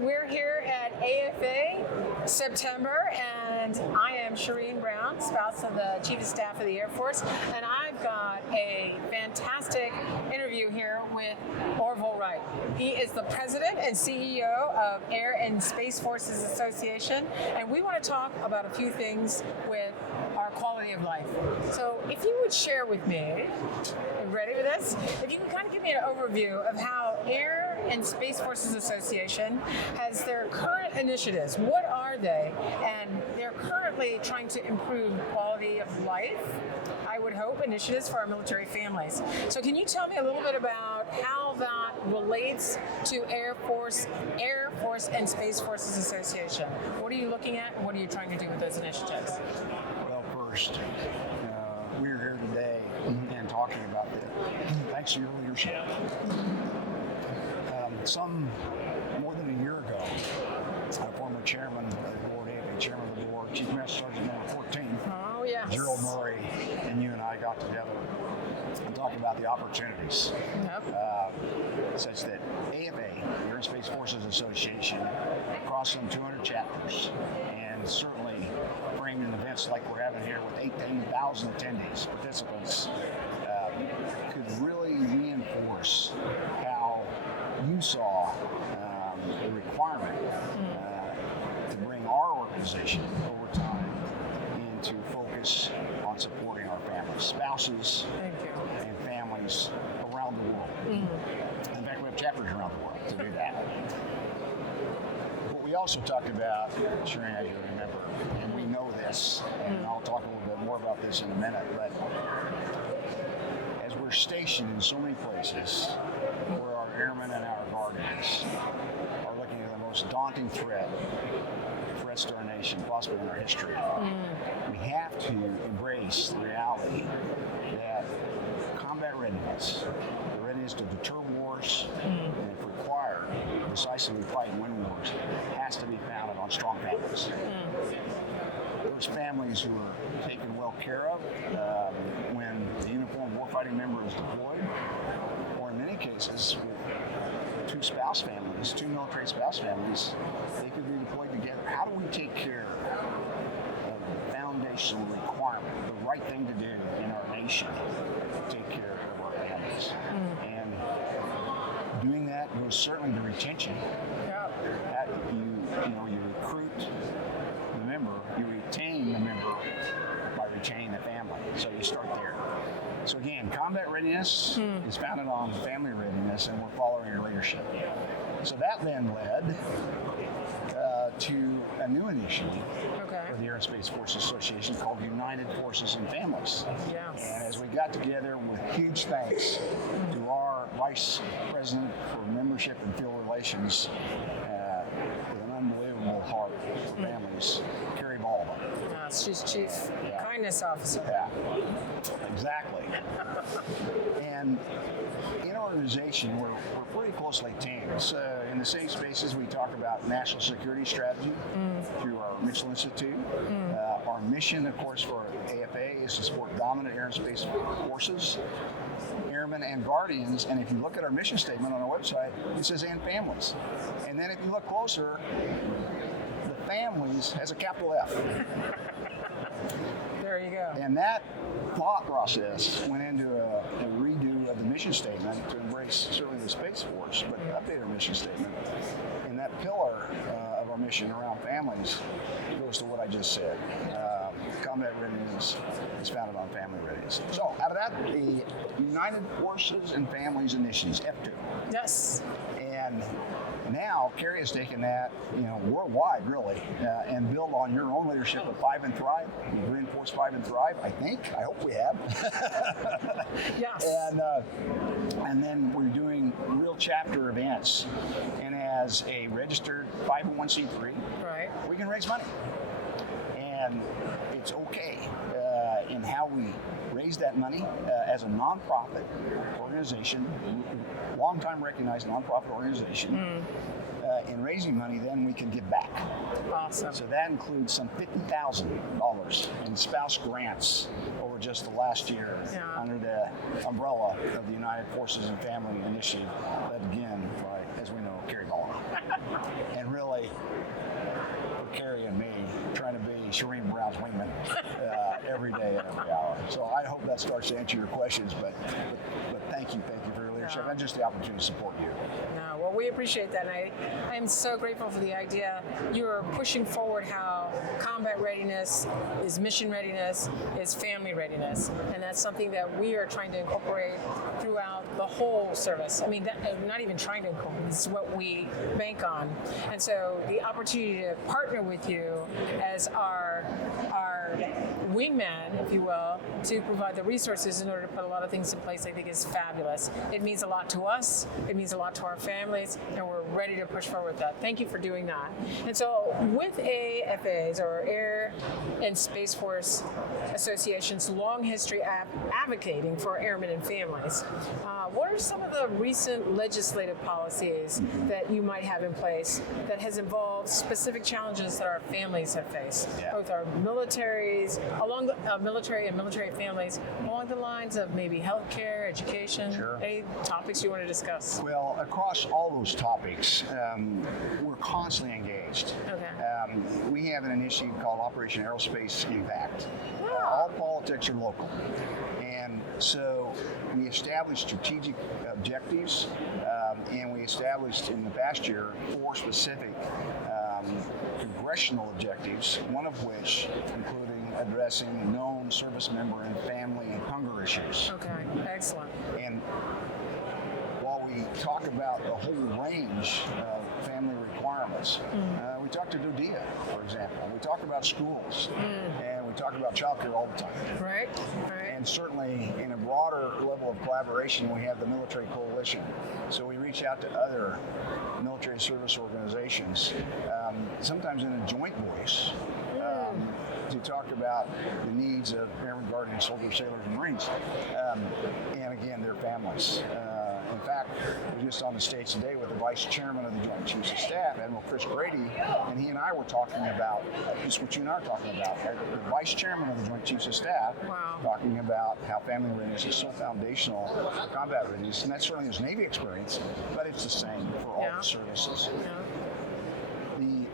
We're here at AFA September, and I am Shireen Brown, spouse of the Chief of Staff of the Air Force, and I've got a fantastic interview here with Orville Wright. He is the President and CEO of Air and Space Forces Association, and we want to talk about a few things with our quality of life. So if you would share with me, are you ready for this? If you can kind of give me an overview of how Air and Space Forces Association has their current initiatives. What are they? And they're currently trying to improve quality of life, I would hope, initiatives for our military families. So can you tell me a little bit about how that relates to Air Force and Space Forces Association? What are you looking at, and what are you trying to do with those initiatives? Well, first, we're here today and talking about this. Thanks to your leadership. Some more than a year ago, a former chairman of the board, AFA chairman of the board, Chief Master Sergeant Number 14, Gerald Murray, and you and I got together and talked about the opportunities. Such that AFA, Air and Space Forces Association, across some 200 chapters, and certainly framed in events like we're having here with 18,000 attendees, participants, could really reinforce how you saw the requirement to bring our organization over time into focus on supporting our families, spouses, and families around the world. In fact, we have chapters around the world to do that. What we also talked about, Shireen, as you remember, and we know this, and I'll talk a little bit more about this in a minute, but as we're stationed in so many places where our airmen and our guardians are looking at the most daunting threats to our nation, possibly in our history, we have to embrace the reality that combat readiness, the readiness to deter wars, and if required, decisively fight and win wars, has to be founded on strong families. Those families who are taken well care of when the uniformed warfighting member is deployed, or in many cases with two military spouse families, they could be deployed together. How do we take care of the foundational requirement, the right thing to do in our nation to take care of our families? And doing that goes certainly to retention. You recruit the member, you retain the member by retaining the family. So you start there. So again, combat readiness is founded on family readiness, and we're following your leadership. So that then led to a new initiative for the Air and Space Forces Association called United Forces and Families. And as we got together, with huge thanks to our Vice President for Membership and Field Relations, with an unbelievable heart for families, Carrie Baldwin. She's Chief Kindness Officer. Yeah, exactly. And in our organization, we're pretty closely teamed. So in the safe spaces, we talk about national security strategy through our Mitchell Institute. Our mission, of course, for AFA is to support dominant air and space forces, airmen and guardians. And if you look at our mission statement on our website, it says "and families." And then if you look closer, the families has a capital F. There you go. And that thought process went into a redo of the mission statement to embrace certainly the Space Force, but update our mission statement. And that pillar of our mission around families goes to what I just said. Combat readiness is founded on family readiness. So out of that, the United Forces and Families Initiatives, F2. Yes. And now Carrie has taken that, worldwide really, and build on your own leadership of 5 and Thrive. You've reinforced 5 and Thrive, I hope we have. Yes. And then we're doing real chapter events. And as a registered 501c3, we can raise money. And it's okay in how we raise that money as a nonprofit organization, long-time recognized nonprofit organization. In raising money, then we can give back. Awesome. So that includes some $50,000 in spouse grants over just the last year under the umbrella of the United Forces and Family Initiative, led again by, as we know, Carrie Baldwin. And Shireen Brown's wingman every day and every hour. So I hope that starts to answer your questions, but thank you for your leadership and just the opportunity to support you. No, well, we appreciate that, and I am so grateful for the idea you're pushing forward how combat readiness is mission readiness, is family readiness, and that's something that we are trying to incorporate throughout the whole service. I mean, not even trying to incorporate, this is what we bank on. And so the opportunity to partner with you as our wingman, if you will, to provide the resources in order to put a lot of things in place, I think is fabulous. It means a lot to us, it means a lot to our families, and we're ready to push forward with that. Thank you for doing that. And so with AFA's, or Air and Space Force Association's long history advocating for airmen and families, what are some of the recent legislative policies that you might have in place that has involved specific challenges that our families have faced, both our militaries, along the military and military families, along the lines of maybe healthcare, education, any topics you want to discuss? Well, across all those topics, we're constantly engaged. Okay. We have an initiative called Operation Aerospace Evac. All politics are local. And so we established strategic objectives, and we established in the past year 4 specific congressional objectives, one of which including addressing known service member and family hunger issues. Okay, excellent. And while we talk about the whole range of family requirements, we talk to DODEA, for example. We talk about schools, and we talk about childcare all the time. Right. And certainly in a broader level of collaboration, we have the Military Coalition. So we reach out to other military service organizations, sometimes in a joint voice, to talk about the needs of airmen, guardians, soldiers, sailors, and Marines, and again, their families. In fact, we're just on the stage today with the Vice Chairman of the Joint Chiefs of Staff, Admiral Chris Grady, and he and I were talking about just what you and I are talking about. The Vice Chairman of the Joint Chiefs of Staff talking about how family readiness is so foundational for combat readiness, and that's certainly his Navy experience, but it's the same for all the services. The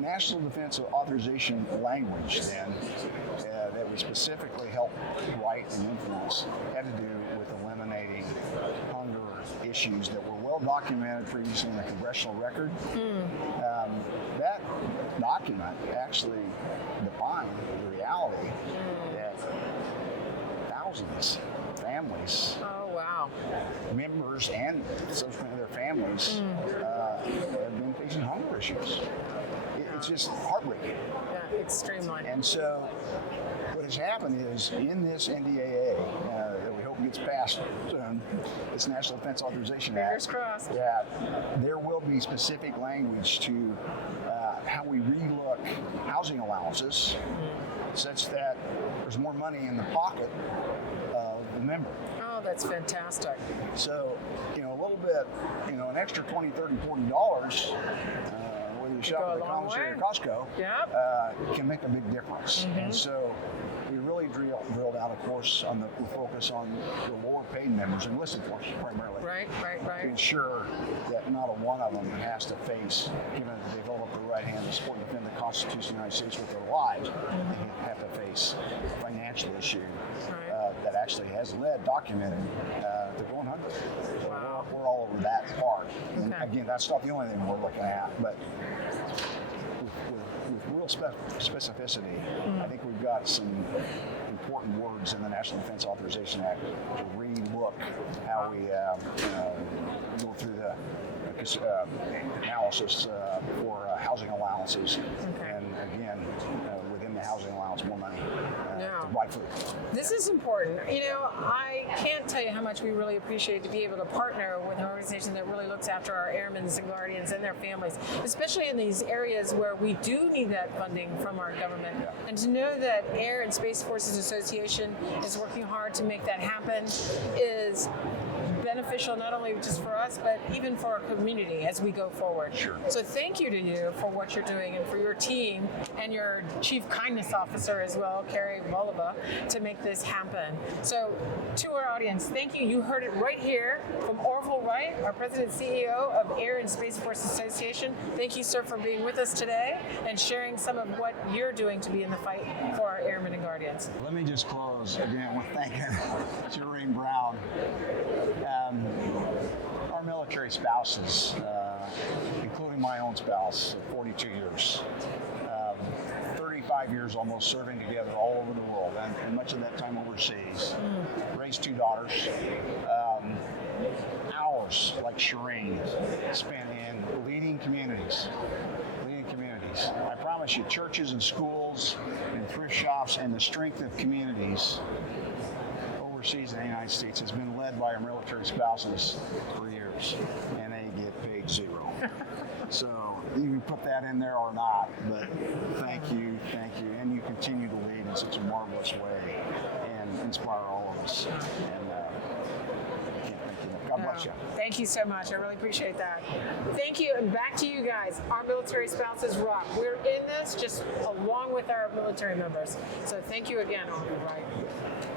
National Defense Authorization language, then, that we specifically helped write and influence had to do with eliminating hunger issues that were well documented previously in the congressional record. That document actually defined the reality that thousands of families, members and subsequently their families, have been facing hunger issues. It's just heartbreaking. Yeah, it's streamlined. And so what has happened is in this NDAA that we hope gets passed soon, this National Defense Authorization Act, fingers crossed, there will be specific language to how we relook housing allowances such that there's more money in the pocket of the member. Oh, that's fantastic. So, a little bit, an extra $20, $30, $40, whether you shop at the commissary or Costco, can make a big difference. And so we really drill down, of course, on the focus on the lower paid members, enlisted forces primarily. Right. To ensure that not a one of them has to face, given that they've held up their right hand to support and defend the Constitution of the United States with their lives, they have to face a financial issue that actually has led, documented, to going hungry. So we're all over that part. And again, that's not the only thing we're looking at, but with real specificity, I think we've got some important words in the National Defense Authorization Act to re-look how we go through the analysis for housing allowances, and again, within the housing allowance, more money to buy food. This is important. I can't tell you how much we really appreciate to be able to partner with an organization that really looks after our airmen and guardians and their families, especially in these areas where we do need that funding from our government. And to know that Air and Space Forces Association is working hard to make that happen is beneficial not only just for us, but even for our community as we go forward. Sure. So thank you to you for what you're doing and for your team and your Chief Kindness Officer as well, Carrie Volova, to make this happen. So to our audience, thank you. You heard it right here from Orville Wright, our President and CEO of Air and Space Force Association. Thank you, sir, for being with us today and sharing some of what you're doing to be in the fight for our airmen and guardians. Let me just close again with thanking Shireen Brown. Our military spouses, including my own spouse, 42 years, 35 years almost serving together all over the world, and much of that time overseas. Raised 2 daughters. Hours, like Shireen, spent in leading communities. I promise you, churches and schools and thrift shops and the strength of communities overseas in the United States has been led by our military spouses for years, and they get paid zero. So you can put that in there or not, but thank you, and you continue to lead in such a marvelous way and inspire all of us. And I can't thank you enough. God bless you. Thank you so much. I really appreciate that. Thank you, and back to you guys. Our military spouses rock. We're in this just along with our military members. So thank you again, Orville Wright.